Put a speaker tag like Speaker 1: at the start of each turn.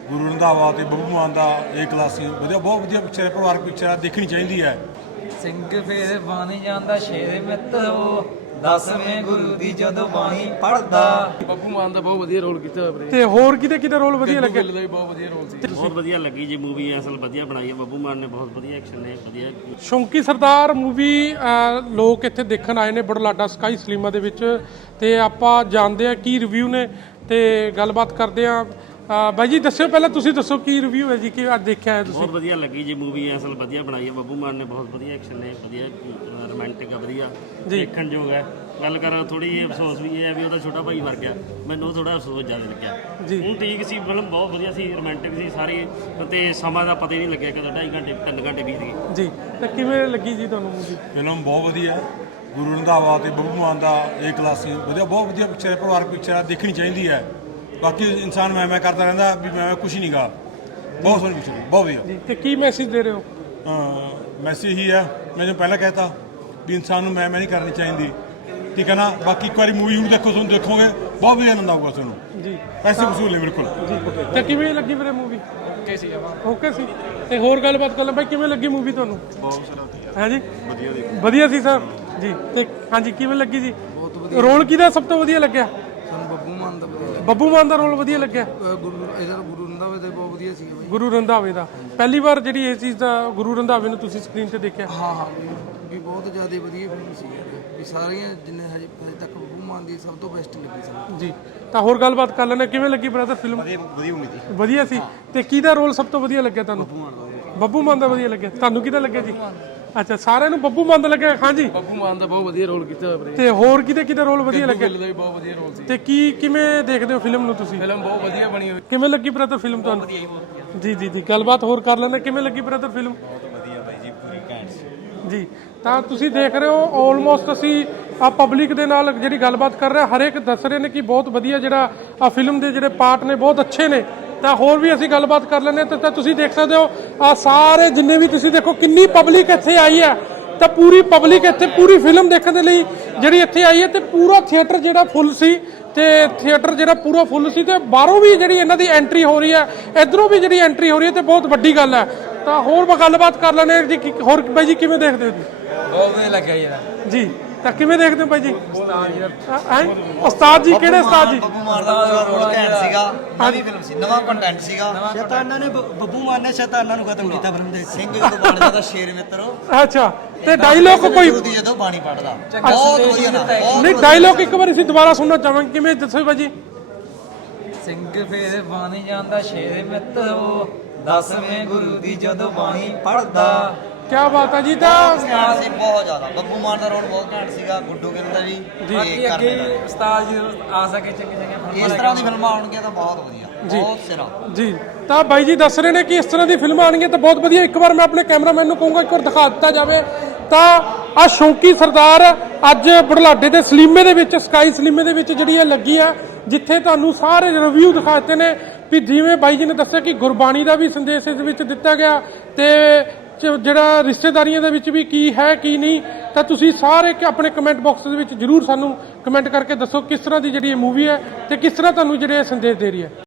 Speaker 1: ਗੁਰੂ ਰੰਧਾਵਾ ਤੇ ਬੱਬੂ ਮਾਨ ਦਾ ਇਹ ਕਲਾਸੀ ਵਧੀਆ, ਬਹੁਤ ਵਧੀਆ ਪਿਕਚਰ ਹੈ, ਪਰਿਵਾਰਕ ਪਿਕਚਰ ਹੈ, ਦੇਖਣੀ ਚਾਹੀਦੀ ਹੈ।
Speaker 2: ਸਿੰਘ ਫੇਰ ਬਣ ਜਾਂਦਾ ਸ਼ੇਰ ਮਿੱਤਰੋ, ਦਸਵੇਂ ਗੁਰੂ ਦੀ ਜਦੋਂ ਬਾਣੀ ਪੜਦਾ।
Speaker 3: ਬੱਬੂ ਮਾਨ ਦਾ ਬਹੁਤ ਵਧੀਆ ਰੋਲ ਕੀਤਾ ਹੋਇਆ
Speaker 4: ਤੇ ਹੋਰ ਕਿਹਦੇ ਰੋਲ ਵਧੀਆ ਲੱਗੇ?
Speaker 3: ਦਾ ਵੀ ਬਹੁਤ ਵਧੀਆ ਰੋਲ ਸੀ।
Speaker 5: ਬਹੁਤ ਵਧੀਆ ਲੱਗੀ ਜੀ ਮੂਵੀ, ਅਸਲ ਵਧੀਆ ਬਣਾਈ ਹੈ। ਬੱਬੂ ਮਾਨ ਨੇ ਬਹੁਤ ਵਧੀਆ ਐਕਸ਼ਨ ਨੇ, ਵਧੀਆ।
Speaker 4: ਸ਼ੌਂਕੀ ਸਰਦਾਰ ਮੂਵੀ ਲੋਕ ਇੱਥੇ ਦੇਖਣ ਆਏ ਨੇ ਬੁਢਲਾਡਾ ਸਕਾਈ ਸਿਨੇਮਾ ਦੇ ਵਿੱਚ, ਤੇ ਆਪਾਂ ਜਾਣਦੇ ਆ ਕੀ ਰਿਵਿਊ ਨੇ ਤੇ ਗੱਲਬਾਤ ਕਰਦੇ ਆ। ਬਾਈ ਜੀ ਦੱਸਿਓ, ਪਹਿਲਾਂ ਤੁਸੀਂ ਦੱਸੋ ਕੀ ਰਿਵਿਊ ਹੈ ਜੀ, ਕਿ ਅੱਜ ਦੇਖਿਆ ਹੈ ਤੁਸੀਂ?
Speaker 5: ਬਹੁਤ ਵਧੀਆ ਲੱਗੀ ਜੀ ਮੂਵੀ, ਅਸਲ ਵਧੀਆ ਬਣਾਈ ਹੈ। ਬੱਬੂ ਮਾਨ ਨੇ ਬਹੁਤ ਵਧੀਆ ਐਕਸ਼ਨ ਨੇ, ਵਧੀਆ ਰੋਮਾਂਟਿਕ ਆ, ਵਧੀਆ ਦੇਖਣ ਯੋਗ ਹੈ। ਗੱਲ ਕਰ ਥੋੜੀ ਜਿਹੀ ਅਫਸੋਸ ਵੀ ਇਹ ਹੈ ਵੀ ਉਹਦਾ ਛੋਟਾ ਭਾਈ ਮਰ ਗਿਆ, ਮੈਨੂੰ ਥੋੜਾ ਅਫਸੋਸ ਜ਼ਿਆਦਾ ਲੱਗਿਆ ਜੀ। ਹੁਣ ਠੀਕ ਸੀ, ਫਿਲਮ ਬਹੁਤ ਵਧੀਆ ਸੀ, ਰੋਮਾਂਟਿਕ ਸੀ ਸਾਰੀ, ਤੇ ਸਮਾਂ ਦਾ ਪਤਾ ਹੀ ਨਹੀਂ ਲੱਗਿਆ ਕਦੋਂ 2.5 ਘੰਟੇ 3 ਘੰਟੇ ਬੀਤ ਗਏ
Speaker 4: ਜੀ। ਤਾਂ ਕਿਵੇਂ ਲੱਗੀ ਜੀ ਤੁਹਾਨੂੰ ਮੂਵੀ?
Speaker 1: ਫਿਲਮ ਬਹੁਤ ਵਧੀਆ ਹੈ। ਗੁਰੂ ਰੰਧਾਵਾ ਤੇ ਬੱਬੂ ਮਾਨ ਦਾ ਇਹ ਕਲਾਸੀ ਵਧੀਆ, ਬਹੁਤ ਵਧੀਆ ਪਿਕਚਰ ਹੈ, ਪਰਿਵਾਰਕ ਪਿਕਚਰ ਹੈ, ਦੇਖਣੀ ਚਾਹੀਦੀ ਹੈ। ਬਾਕੀ ਇਨਸਾਨ ਮੈਂ ਕਰਦਾ ਰਹਿੰਦਾ ਵੀ ਮੈਂ ਕੁਛ ਨਹੀਂ ਗਾ। ਬਹੁਤ ਸੋਹਣੀ ਪਿਕਚਰ, ਬਹੁਤ ਵਧੀਆ
Speaker 4: ਜੀ। ਤੇ ਕੀ ਮੈਸੇਜ ਦੇ ਰਹੇ ਹੋ?
Speaker 1: ਮੈਸੇਜ ਹੀ ਹੈ, ਮੈਂ ਜੋ ਪਹਿਲਾਂ ਕਹਿਤਾ ਵੀ ਇਨਸਾਨ ਨੂੰ ਮੈਂ ਨਹੀਂ ਕਰਨੀ ਚਾਹੀਦੀ, ਠੀਕ ਹੈ ਨਾ। ਬਾਕੀ ਇੱਕ ਵਾਰੀ ਮੂਵੀ ਨੂੰ ਦੇਖੋ, ਤੁਹਾਨੂੰ ਦੇਖੋਗੇ ਬਹੁਤ ਵਧੀਆ ਆਨੰਦ ਆਊਗਾ ਤੁਹਾਨੂੰ
Speaker 4: ਜੀ।
Speaker 1: ਪੈਸੇ ਵਸੂਲ ਨੇ ਬਿਲਕੁਲ
Speaker 4: ਜੀ। ਤੇ ਕਿਵੇਂ ਲੱਗੀ ਵੀਰੇ ਮੂਵੀ? ਓਕੇ ਸੀ। ਤੇ ਹੋਰ ਗੱਲਬਾਤ ਕਰ ਲਾਂ ਬਾਈ, ਕਿਵੇਂ ਲੱਗੀ ਮੂਵੀ ਤੁਹਾਨੂੰ?
Speaker 6: ਬਹੁਤ ਸਾਰਾ
Speaker 4: ਹੈ ਜੀ,
Speaker 6: ਵਧੀਆ
Speaker 4: ਵਧੀਆ ਸੀ ਸਰ ਜੀ। ਤੇ ਹਾਂਜੀ, ਕਿਵੇਂ ਲੱਗੀ ਜੀ? ਰੋਲ ਕਿਹਦਾ ਸਭ ਤੋਂ ਵਧੀਆ ਲੱਗਿਆ?
Speaker 3: ਸਾਨੂੰ ਬੱਬੂ ਮਾਨ ਦਾ ਵਧੀਆ
Speaker 4: ਬੱਬੂ ਮਾਨ ਦਾ ਰੋਲ ਵਧੀਆ ਲੱਗਿਆ।
Speaker 3: ਗੁਰੂ ਰੰਧਾਵੇ ਦਾ ਬਹੁਤ ਵਧੀਆ ਸੀਗਾ ਬਾਈ।
Speaker 4: ਗੁਰੂ ਰੰਧਾਵੇ ਦਾ ਪਹਿਲੀ ਵਾਰ ਜਿਹੜੀ ਇਹ ਚੀਜ਼ ਦਾ ਗੁਰੂ ਰੰਧਾਵੇ ਨੂੰ ਤੁਸੀਂ ਸਕਰੀਨ ਤੇ ਦੇਖਿਆ?
Speaker 3: ਹਾਂ ਵੀ ਬਹੁਤ ਜ਼ਿਆਦਾ ਵਧੀਆ ਫਿਲਮ ਸੀ ਯਾਰ, ਵੀ ਸਾਰੀਆਂ ਜਿੰਨੇ ਹਜੇ ਤੱਕ ਬੱਬੂ ਮਾਨ ਦੀ ਸਭ ਤੋਂ ਬੈਸਟ ਲੱਗੀ ਸੀ
Speaker 4: ਜੀ। ਤਾਂ ਹੋਰ ਗੱਲਬਾਤ ਕਰ ਲੈਣੇ, ਕਿਵੇਂ ਲੱਗੀ ਬ੍ਰਦਰ ਫਿਲਮ?
Speaker 6: ਵਧੀਆ ਉਮੀਦ ਸੀ।
Speaker 4: ਵਧੀਆ ਸੀ। ਤੇ ਕਿਹਦਾ ਰੋਲ ਸਭ ਤੋਂ ਵਧੀਆ ਲੱਗਿਆ ਤੁਹਾਨੂੰ? ਬੱਬੂ ਮਾਨ ਦਾ ਵਧੀਆ ਲੱਗਿਆ। ਤੁਹਾਨੂੰ ਕਿਹਦਾ ਲੱਗਿਆ ਜੀ? ਅੱਛਾ, ਸਾਰਿਆਂ ਨੂੰ ਬੱਬੂ ਮਾਨ ਦਾ ਲੱਗਿਆ। ਹਾਂਜੀ,
Speaker 3: ਬੱਬੂ ਮਾਨ ਦਾ ਬਹੁਤ ਵਧੀਆ ਰੋਲ ਕੀਤਾ ਹੋਇਆ।
Speaker 4: ਤੇ ਹੋਰ ਕਿਹਦਾ ਰੋਲ ਵਧੀਆ ਲੱਗਿਆ?
Speaker 3: ਦਾ ਵੀ ਬਹੁਤ ਵਧੀਆ ਰੋਲ ਸੀ।
Speaker 4: ਤੇ ਕਿਵੇਂ ਦੇਖਦੇ ਹੋ ਫਿਲਮ ਨੂੰ ਤੁਸੀਂ?
Speaker 3: ਫਿਲਮ ਬਹੁਤ ਵਧੀਆ ਬਣੀ ਹੋਈ।
Speaker 4: ਕਿਵੇਂ ਲੱਗੀ ਬ੍ਰਦਰ ਫਿਲਮ ਤੁਹਾਨੂੰ? ਜੀ ਜੀ ਜੀ। ਗੱਲਬਾਤ ਹੋਰ ਕਰ ਲੈਂਦੇ, ਕਿਵੇਂ ਲੱਗੀ ਬ੍ਰਦਰ ਫਿਲਮ?
Speaker 6: ਬਹੁਤ ਵਧੀਆ ਬਾਈ ਜੀ, ਪੂਰੀ ਘੈਂਟ
Speaker 4: ਜੀ। ਤਾਂ ਤੁਸੀਂ ਦੇਖ ਰਹੇ ਹੋ ਆਲਮੋਸਟ ਅਸੀਂ ਆ ਪਬਲਿਕ ਦੇ ਨਾਲ ਜਿਹੜੀ ਗੱਲਬਾਤ ਕਰ ਰਹੇ, ਹਰ ਇੱਕ ਦੱਸ ਰਹੇ ਨੇ ਕਿ ਬਹੁਤ ਵਧੀਆ ਜਿਹੜਾ ਆ ਫਿਲਮ ਦੇ ਜਿਹੜੇ ਪਾਰਟ ਨੇ ਬਹੁਤ ਅੱਛੇ ਨੇ। ਤਾਂ ਹੋਰ ਵੀ ਅਸੀਂ ਗੱਲਬਾਤ ਕਰ ਲੈਂਦੇ ਹਾਂ। ਤਾਂ ਤੁਸੀਂ ਦੇਖ ਸਕਦੇ ਹੋ ਆ ਸਾਰੇ ਜਿੰਨੇ ਵੀ ਤੁਸੀਂ ਦੇਖੋ ਕਿੰਨੀ ਪਬਲਿਕ ਇੱਥੇ ਆਈ ਹੈ, ਤਾਂ ਪੂਰੀ ਪਬਲਿਕ ਇੱਥੇ ਪੂਰੀ ਫਿਲਮ ਦੇਖਣ ਦੇ ਲਈ ਜਿਹੜੀ ਇੱਥੇ ਆਈ ਹੈ। ਤੇ ਪੂਰਾ ਥੀਏਟਰ ਜਿਹੜਾ ਫੁੱਲ ਸੀ, ਤੇ ਥੀਏਟਰ ਜਿਹੜਾ ਪੂਰਾ ਫੁੱਲ ਸੀ, ਤੇ ਬਾਹਰੋਂ ਵੀ ਜਿਹੜੀ ਇਹਨਾਂ ਦੀ ਐਂਟਰੀ ਹੋ ਰਹੀ ਹੈ, ਇਧਰੋਂ ਵੀ ਜਿਹੜੀ ਐਂਟਰੀ ਹੋ ਰਹੀ ਹੈ, ਤੇ ਬਹੁਤ ਵੱਡੀ ਗੱਲ ਹੈ। ਤਾਂ ਹੋਰ ਗੱਲਬਾਤ ਕਰ ਲੈਂਦੇ ਜੀ। ਹੋਰ ਬਾਈ ਜੀ ਕਿਵੇਂ ਦੇਖਦੇ ਹੋ ਜੀ?
Speaker 2: ਬਹੁਤ ਵਧੀਆ ਲੱਗਿਆ ਯਾਰ
Speaker 4: ਜੀ। ਤਾਂ ਕਿਵੇਂ ਦੇਖਦੇ ਹੋ ਬਾਈ ਜੀ? ਉਸਤਾਦ ਜੀ ਕਿਹੜੇ ਉਸਤਾਦ ਜੀ?
Speaker 7: ਬੱਬੂ ਮਾਨ ਦਾ ਰੋਲ ਘੈਂਟ ਸੀਗਾ, ਨਵੀਂ ਫਿਲਮ ਸੀ, ਨਵਾਂ ਕੰਟੈਂਟ ਸੀਗਾ। ਸ਼ੈਤਾਨਾਂ ਨੇ ਬੱਬੂ ਮਾਨ ਨੇ ਸ਼ੈਤਾਨਾਂ ਨੂੰ ਖਤਮ ਕੀਤਾ ਫਿਲਮ ਦੇ ਵਿੱਚ। ਸਿੰਘ ਜਦੋਂ ਬਣ ਜਾਂਦਾ ਸ਼ੇਰ ਮਿੱਤਰੋ।
Speaker 4: ਅੱਛਾ। ਤੇ ਡਾਇਲੋਗ ਕੋਈ
Speaker 7: ਗੁਰੂ ਦੀ ਜਦੋਂ ਬਾਣੀ ਪੜਦਾ, ਬਹੁਤ ਵਧੀਆ ਨਾ।
Speaker 4: ਨਹੀਂ, ਡਾਇਲੋਗ ਇੱਕ ਵਾਰ ਅਸੀਂ ਦੁਬਾਰਾ ਸੁਣਨਾ ਚਾਹਾਂਗੇ, ਕਿਵੇਂ ਦੱਸੋ ਬਾਈ ਜੀ?
Speaker 2: ਸਿੰਘ ਫੇਰ ਬਣ ਜਾਂਦਾ ਸ਼ੇਰ ਮਿੱਤਰੋ, ਦਸਵੇਂ ਗੁਰੂ ਦੀ ਜਦੋਂ ਬਾਣੀ ਪੜਦਾ।
Speaker 4: ਕੀ ਬਾਤ ਹੈ ਜੀ। ਤਾਂ
Speaker 7: ਘੈਂਟ ਸੀ ਬਹੁਤ ਜ਼ਿਆਦਾ। ਬੱਬੂ ਮਾਨ ਦਾ ਰੋਲ ਬਹੁਤ ਘੈਂਟ ਸੀਗਾ, ਗੁੱਡੂ ਗਿੱਲ ਦਾ ਵੀ।
Speaker 2: ਬਾਕੀ ਅੱਗੇ ਉਸਤਾਦ ਜੀ ਆ ਸਕੇ ਚੰਗੇ
Speaker 7: ਇਸ ਤਰ੍ਹਾਂ ਦੀ ਫਿਲਮਾਂ ਆਉਣਗੀਆਂ ਤਾਂ ਬਹੁਤ ਵਧੀਆ, ਬਹੁਤ ਸਿਰਾ
Speaker 4: ਜੀ। ਤਾਂ ਬਾਈ ਜੀ ਦੱਸ ਰਹੇ ਨੇ ਕਿ ਇਸ ਤਰ੍ਹਾਂ ਦੀ ਫਿਲਮਾਂ ਆਉਣਗੀਆਂ ਤਾਂ ਬਹੁਤ ਵਧੀਆ। ਇੱਕ ਵਾਰ ਮੈਂ ਆਪਣੇ ਕੈਮਰਾਮੈਨ ਨੂੰ ਕਹੂੰਗਾ ਇੱਕ ਵਾਰ ਦਿਖਾ ਦਿੱਤਾ ਜਾਵੇ। ਤਾਂ ਆ ਸ਼ੌਂਕੀ ਸਰਦਾਰ ਅੱਜ ਬੁਢਲਾਡੇ ਦੇ ਸਲੀਮੇ ਦੇ ਵਿੱਚ, ਸਕਾਈ ਸਲੀਮੇ ਦੇ ਵਿੱਚ ਜਿਹੜੀ ਇਹ ਲੱਗੀ ਆ, ਜਿੱਥੇ ਤੁਹਾਨੂੰ ਸਾਰੇ ਰਿਵਿਊ ਦਿਖਾ ਦਿੱਤੇ ਨੇ ਵੀ ਜਿਵੇਂ ਬਾਈ ਜੀ ਨੇ ਦੱਸਿਆ ਕਿ ਗੁਰਬਾਣੀ ਦਾ ਵੀ ਸੰਦੇਸ਼ ਇਸ ਵਿੱਚ ਦਿੱਤਾ ਗਿਆ, ਤੇ ਜਿਹੜਾ ਰਿਸ਼ਤੇਦਾਰੀਆਂ ਦੇ ਵਿੱਚ ਵੀ ਕੀ ਹੈ ਕੀ ਨਹੀਂ। ਤਾਂ ਤੁਸੀਂ ਸਾਰੇ ਆਪਣੇ ਕਮੈਂਟ ਬਾਕਸ ਦੇ ਵਿੱਚ ਜਰੂਰ ਸਾਨੂੰ ਕਮੈਂਟ ਕਰਕੇ ਦੱਸੋ ਕਿਸ ਤਰ੍ਹਾਂ ਦੀ ਜਿਹੜੀ ਇਹ ਮੂਵੀ ਹੈ, ਤੇ ਕਿਸ ਤਰ੍ਹਾਂ ਤੁਹਾਨੂੰ ਜਿਹੜੇ ਸੰਦੇਸ਼ ਦੇ ਰਹੀ ਹੈ।